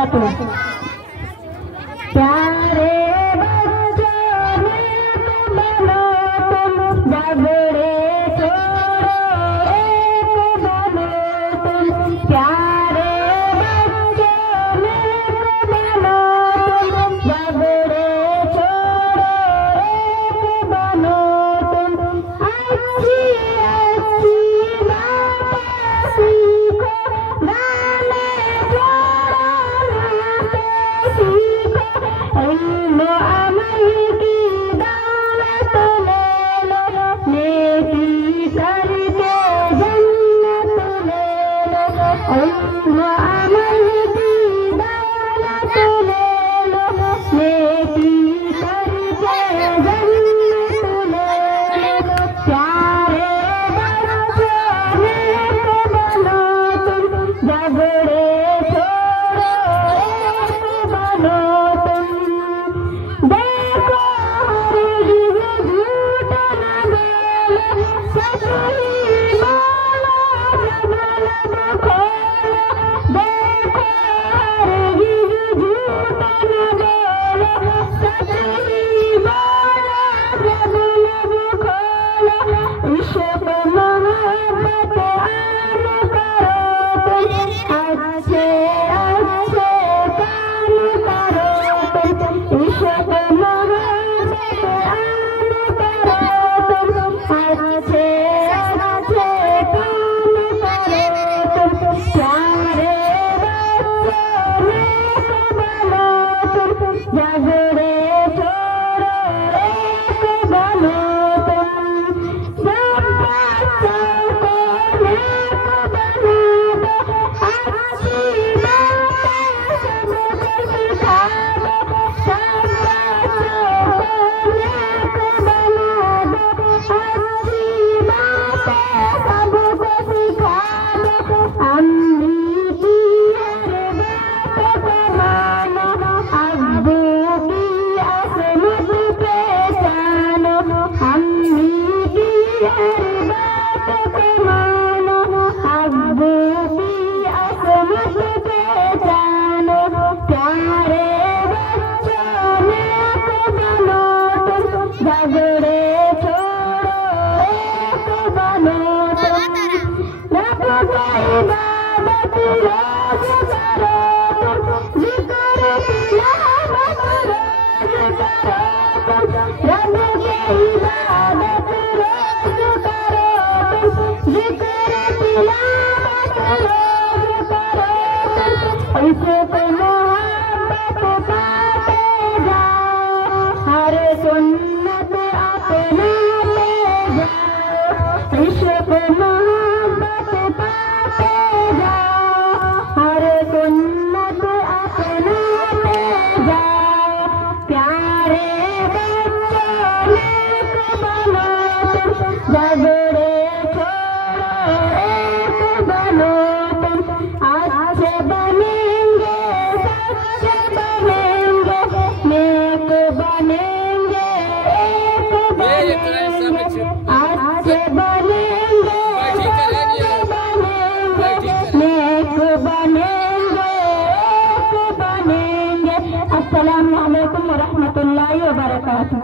वबरकातुहू। प्यारे बच्चों नेक बनो तुम, झगड़े छोड़ो एक बनो तुम। प्यारे बच्चों नेक बनो तुम, झगड़े छोड़ो एक बनो तुम। अच्छी अच्छी बातें सीखो, गाने छोड़ो नाते सीखो। इल्म अमल की दौलत ले लो, नेकी करके जन्नत ले लो। इल्म अमल की दौलत ले लो, नेकी करके जन्नत ले लो। प्यारे बच्चों नेक बनो तुम, झगड़े छोड़ो एक बनो तुम। देखो हरगिज़ झूठ न बोलो, सच ही बोलो जब लब खोलो। देखो हरगिज़ झूठ न बोलो, सच ही बोलो जब लब खोलो। इश्क मोहब्बत आम करो तुम, अच्छे अच्छे काम करो तुम। इश्क मोहब्बत आम करो तुम, अच्छे अच्छे काम करो तुम। प्यारे बच्चों नेक बनो तुम, झगड़े छोड़ो एक बनो तुम। सब बच्चों को नेक बना दो, अच्छी बातें सबको सिखा दो। सब बच्चों को नेक बना दो, अच्छी बातें सबको सिखा दो। अम्मी की हर बात को मानो, अब्बू की असमत पहचानो। अम्मी की हर बात को मानो, अब्बू की असमत पहचानो। प्यारे बच्चों नेक बनो तुम, झगड़े छोड़ो एक बनो तुम। रब की इबादत रोज करो तुम, जिक्र तिलावत रोज करो तुम। रब की इबादत रोज करो तुम, जिक्र तिलावत रोज करो तुम। इश्क मोहब्बत पाते जाओ, हर सुन्नत अपनाते जाओ। इश्क मोहब्बत पाते जाओ, हर सुन्नत अपनाते जाओ। प्यारे बच्चों नेक बनो तुम, झगड़े छोड़ो एक बनो तुम। अच्छे बनेंगे सच्चे बनेंगे, नेक बनेंगे एक बनेंगे। अच्छे बनेंगे सच्चे बनेंगे, नेक बनेंगे एक बनेंगे। अस्सलामु अलैकुम व रहमतुल्लाहि व बरकातुहू।